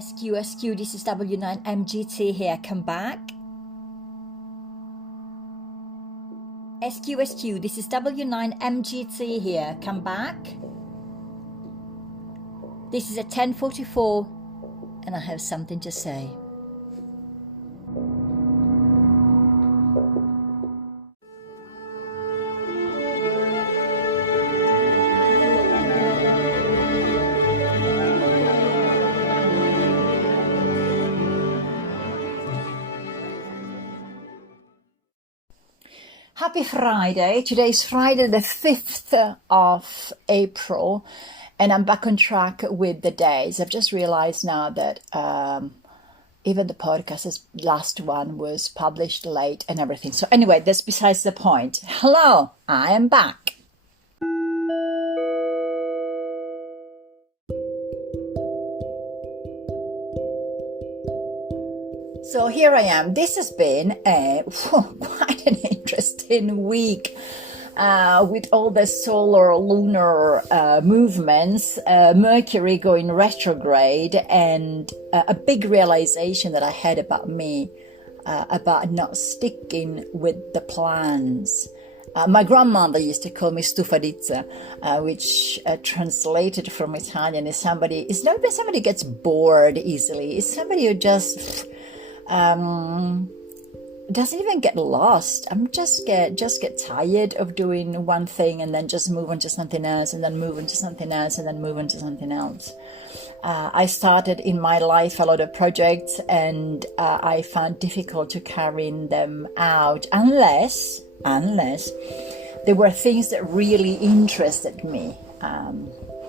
SQ, this is W9MGT here, come back. SQ, this is W9MGT here, come back. This is a 10:44 and I have something to say. Happy Friday. Today is Friday the 5th of April and I'm back on track with the days. I've just realized now that even the podcast's last one was published late and everything. So anyway, that's besides the point. Hello, I am back. So here I am. This has been quite an interesting week with all the solar lunar movements, Mercury going retrograde, and a big realization that I had about me, about not sticking with the plans. My grandmother used to call me stufadizza, which translated from Italian is somebody, it's not that somebody gets bored easily, it's somebody who just doesn't even get lost. I'm just get tired of doing one thing and then just move on to something else and then move on to something else and then move on to something else. I started in my life a lot of projects and I found difficult to carrying them out unless there were things that really interested me.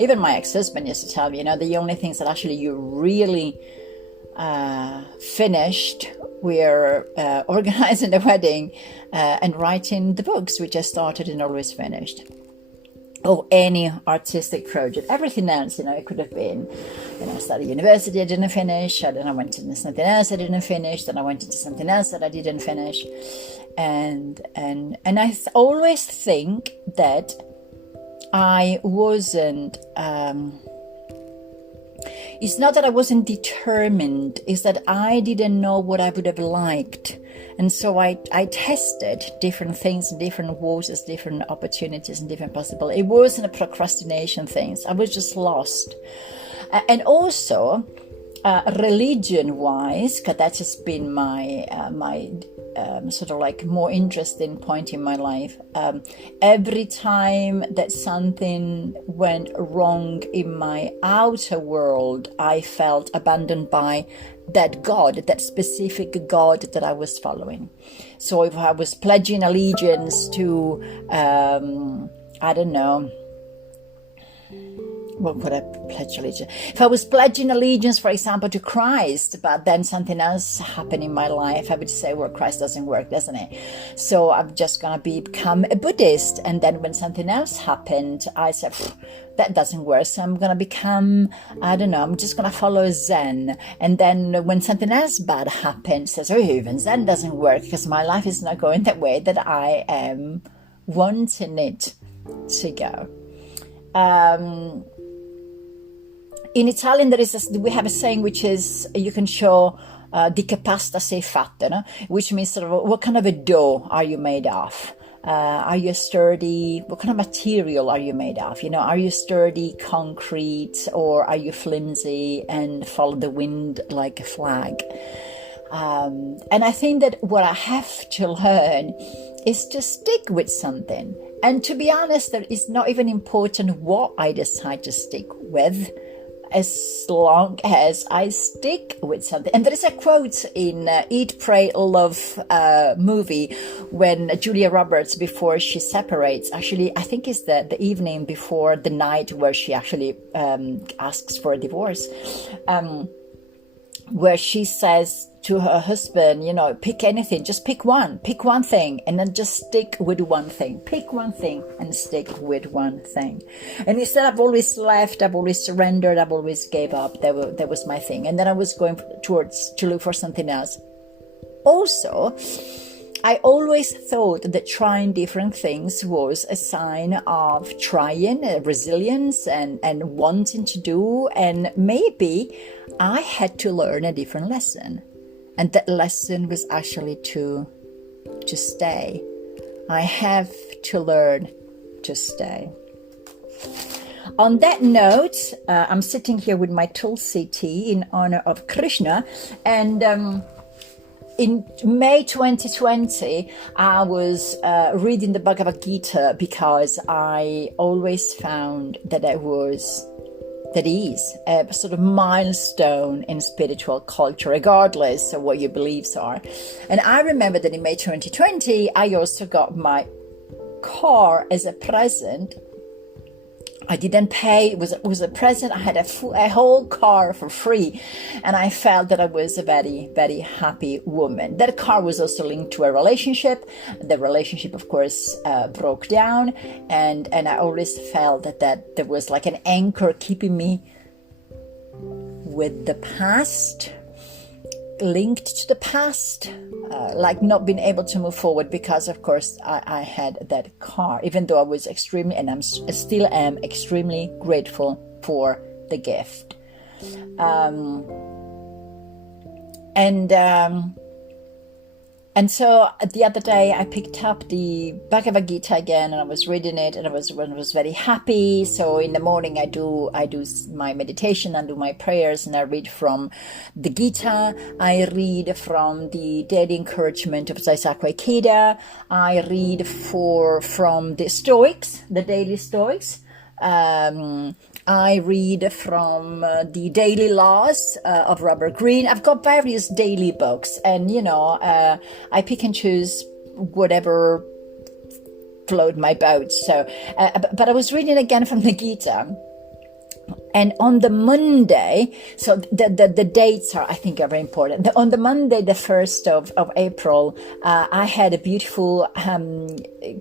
Even my ex-husband used to tell me, the only things that actually you really finished we're organizing the wedding and writing the books, which I started and always finished. Or any artistic project, everything else, it could have been, I started university, I didn't finish, then I went into something else I didn't finish, then I went into something else that I didn't finish. And I always think that I wasn't, it's not that I wasn't determined, it's that I didn't know what I would have liked. And so I tested different things, different waters, different opportunities and different possibilities. It wasn't a procrastination thing. I was just lost. And also, religion-wise, because that has been my sort of like more interesting point in my life. Every time that something went wrong in my outer world, I felt abandoned by that God, that specific God that I was following. So if I was pledging allegiance to, I don't know, what would I pledge allegiance? If I was pledging allegiance, for example, to Christ, but then something else happened in my life, I would say, well, Christ doesn't work, doesn't it? So I'm just going to become a Buddhist. And then when something else happened, I said, that doesn't work. So I'm going to become, I don't know, I'm just going to follow Zen. And then when something else bad happened, says, oh, even Zen doesn't work because my life is not going that way that I am wanting it to go. In Italian, we have a saying which is, you can show di che pasta sei fatta, no? Which means sort of, what kind of a dough are you made of? Are you sturdy? What kind of material are you made of? Are you sturdy, concrete, or are you flimsy and follow the wind like a flag? And I think that what I have to learn is to stick with something. And to be honest, that it's not even important what I decide to stick with, as long as I stick with something. And there is a quote in Eat, Pray, Love movie when Julia Roberts, before she separates, actually, I think it's the evening before the night where she actually asks for a divorce, where she says to her husband, pick anything, just pick one thing, and then just stick with one thing. Pick one thing and stick with one thing. And instead, I've always left, I've always surrendered, I've always gave up. That was my thing. And then I was going to look for something else. Also, I always thought that trying different things was a sign of trying, resilience and wanting to do. And maybe I had to learn a different lesson. And that lesson was actually to stay. I have to learn to stay. On that note, I'm sitting here with my Tulsi tea in honor of Krishna. And in May 2020, I was reading the Bhagavad Gita because I always found that that is a sort of milestone in spiritual culture, regardless of what your beliefs are. And I remember that in May 2020, I also got my car as a present. I didn't pay. It was a present. I had a whole car for free. And I felt that I was a very, very happy woman. That car was also linked to a relationship. The relationship, of course, broke down. And I always felt that there was like an anchor keeping me with the past, linked to the past, like not being able to move forward because, of course, I had that car, even though I was extremely, and I still am extremely grateful for the gift. And so the other day I picked up the Bhagavad Gita again, and I was reading it, and I was very happy. So in the morning I do my meditation, I do my prayers, and I read from the Gita. I read from the daily encouragement of Saisaku Ikeda. I read from the Stoics, the daily Stoics. I read from the daily laws of Robert Greene. I've got various daily books, and I pick and choose whatever float my boat. So, but I was reading again from the Gita. And on the Monday, so the dates are, I think, are very important. On the Monday, the 1st of April, I had a beautiful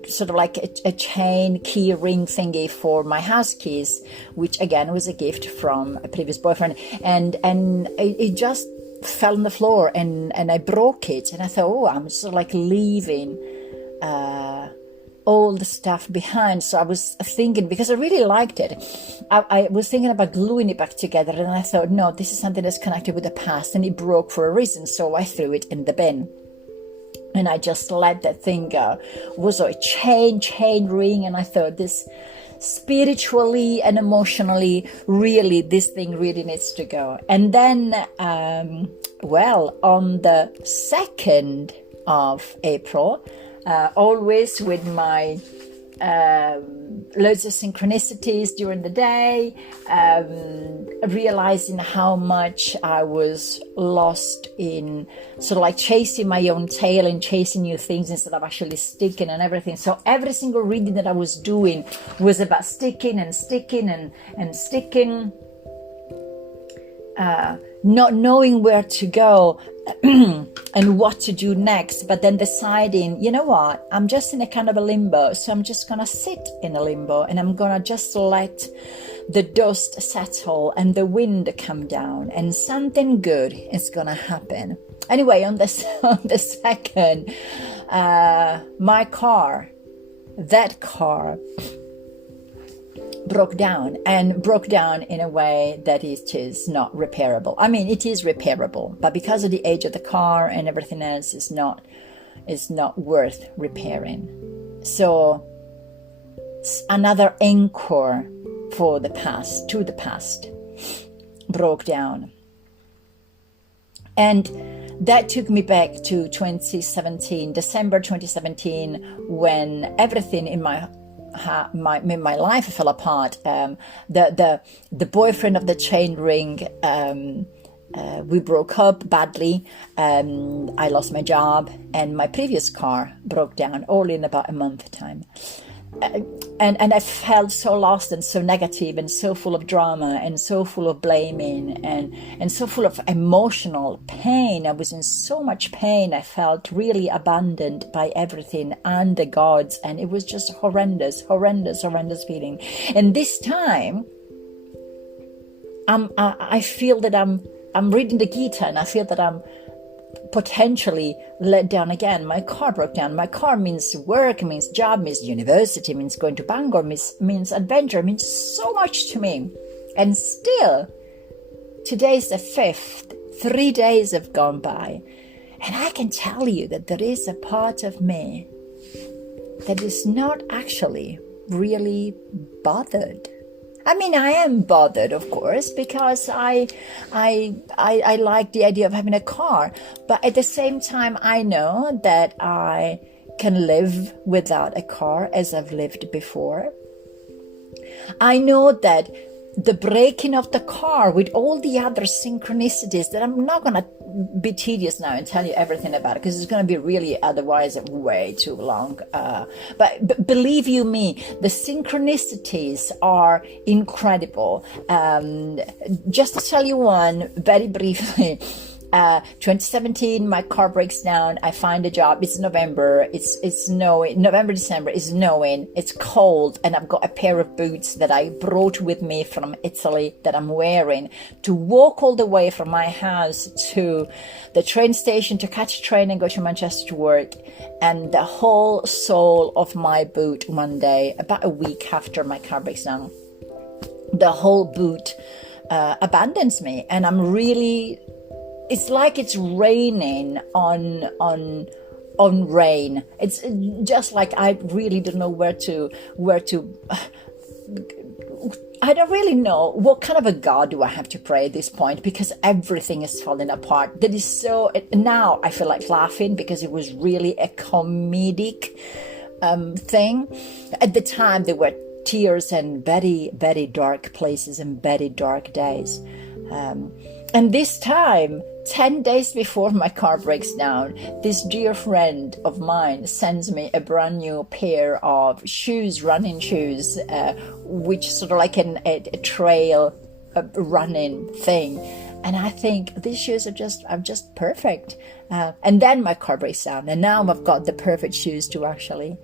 sort of like a chain key ring thingy for my house keys, which again was a gift from a previous boyfriend. And it just fell on the floor, and I broke it. And I thought, oh, I'm sort of like leaving all the stuff behind. So I was thinking, because I really liked it, I was thinking about gluing it back together, and I thought, no, this is something that's connected with the past, and it broke for a reason, so I threw it in the bin. And I just let that thing go. It was a chain ring, and I thought, this spiritually and emotionally, really, this thing really needs to go. And then, on the 2nd of April, always with my loads of synchronicities during the day, realizing how much I was lost in sort of like chasing my own tail and chasing new things instead of actually sticking and everything. So every single reading that I was doing was about sticking, not knowing where to go and what to do next, but then deciding, you know what, I'm just in a kind of a limbo, so I'm just gonna sit in a limbo, and I'm gonna just let the dust settle and the wind come down, and something good is gonna happen. Anyway, on the 2nd, my car, that car broke down in a way that it is not repairable. I mean, it is repairable, but because of the age of the car and everything else, is not worth repairing. So another anchor to the past broke down, and that took me back to 2017, December 2017, when everything in my life fell apart. The boyfriend of the chain ring, we broke up badly. I lost my job, and my previous car broke down, all in about a month time. And I felt so lost and so negative and so full of drama and so full of blaming and so full of emotional pain. I was in so much pain. I felt really abandoned by everything and the gods, and it was just horrendous feeling. And this time, I feel that I'm reading the Gita, and I feel that I'm potentially let down again. My car broke down. My car means work, means job, means university, means going to Bangor, means adventure, means so much to me. And still, Today's the 5th. 3 days have gone by. And I can tell you that there is a part of me that is not actually really bothered. I mean, I am bothered, of course, because I like the idea of having a car. But at the same time, I know that I can live without a car as I've lived before. I know that the breaking of the car with all the other synchronicities that I'm not going to be tedious now and tell you everything about it, because it's going to be really otherwise way too long. But believe you me, the synchronicities are incredible. Just to tell you one very briefly. 2017, my car breaks down. I find a job. It's November. It's snowing. November, December. It's snowing. It's cold, and I've got a pair of boots that I brought with me from Italy that I'm wearing to walk all the way from my house to the train station to catch a train and go to Manchester to work. And the whole sole of my boot one day, about a week after my car breaks down, the whole boot abandons me, and I'm really. It's like it's raining on rain. It's just like I really don't know where to. I don't really know what kind of a God do I have to pray at this point, because everything is falling apart. That is so. Now I feel like laughing because it was really a comedic thing. At the time, there were tears and very, very dark places and very dark days. And this time, 10 days before my car breaks down, this dear friend of mine sends me a brand new pair of shoes, running shoes, which sort of like a trail running thing. And I think these shoes are just perfect. And then my car breaks down, and now I've got the perfect shoes to actually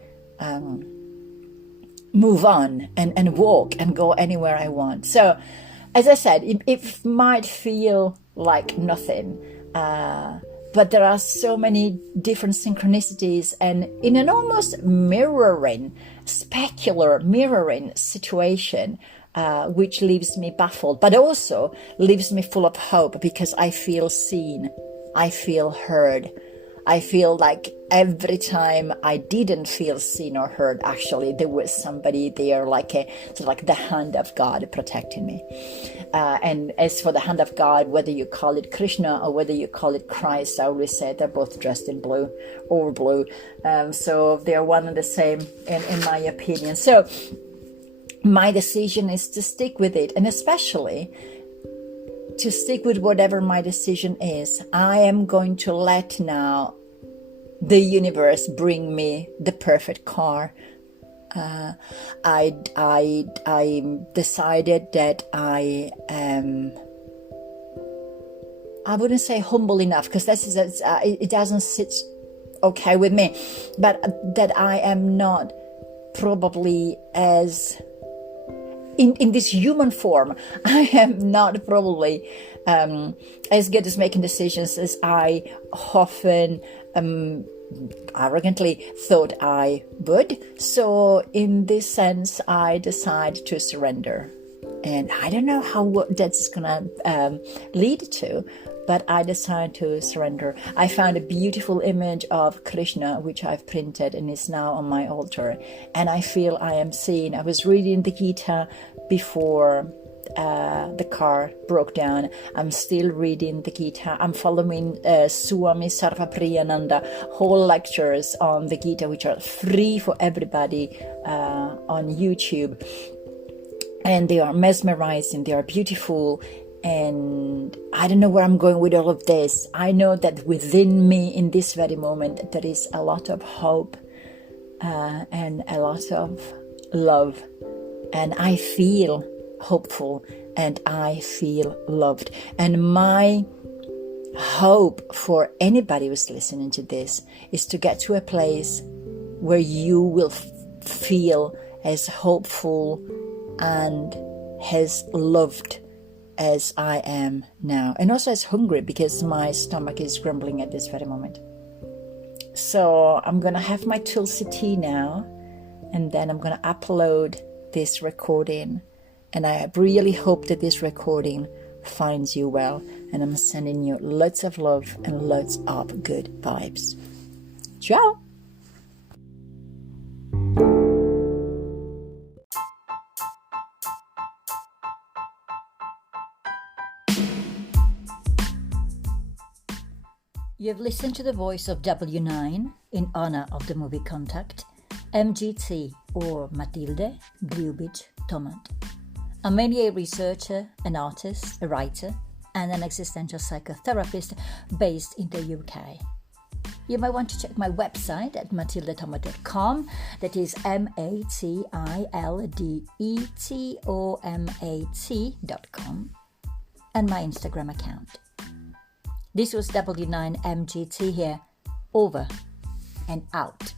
move on and walk and go anywhere I want. So, as I said, it might feel like nothing, but there are so many different synchronicities, and in an almost specular mirroring situation, which leaves me baffled, but also leaves me full of hope, because I feel seen, I feel heard. I feel like every time I didn't feel seen or heard, actually, there was somebody there, like the hand of God protecting me. And as for the hand of God, whether you call it Krishna or whether you call it Christ, I always say they're both dressed in blue or blue. So they're one and the same, in my opinion. So my decision is to stick with it, and especially to stick with whatever my decision is. I am going to let now the universe bring me the perfect car. I decided that I wouldn't say humble enough, because it doesn't sit okay with me, but that I am not probably as in this human form, I am not probably as good as making decisions as I often arrogantly thought I would. So in this sense, I decide to surrender. And I don't know what that's gonna lead to, but I decided to surrender. I found a beautiful image of Krishna, which I've printed, and is now on my altar. And I feel I am seen. I was reading the Gita before the car broke down. I'm still reading the Gita. I'm following Swami Sarvapriyananda whole lectures on the Gita, which are free for everybody on YouTube. And they are mesmerizing, they are beautiful. And I don't know where I'm going with all of this. I know that within me in this very moment, there is a lot of hope and a lot of love. And I feel hopeful and I feel loved. And my hope for anybody who's listening to this is to get to a place where you will feel as hopeful and as loved as I am now, and also as hungry, because my stomach is grumbling at this very moment. So I'm gonna have my Tulsi tea now, and then I'm gonna upload this recording, and I really hope that this recording finds you well. And I'm sending you lots of love and lots of good vibes. Ciao! You've listened to the voice of W9 in honor of the movie Contact, MGT or Matilde Glyubich-Tomant. A media researcher, an artist, a writer, and an existential psychotherapist based in the UK. You might want to check my website at matildetomat.com, that is matildetomat.com, and my Instagram account. This was W9MGT here, over and out.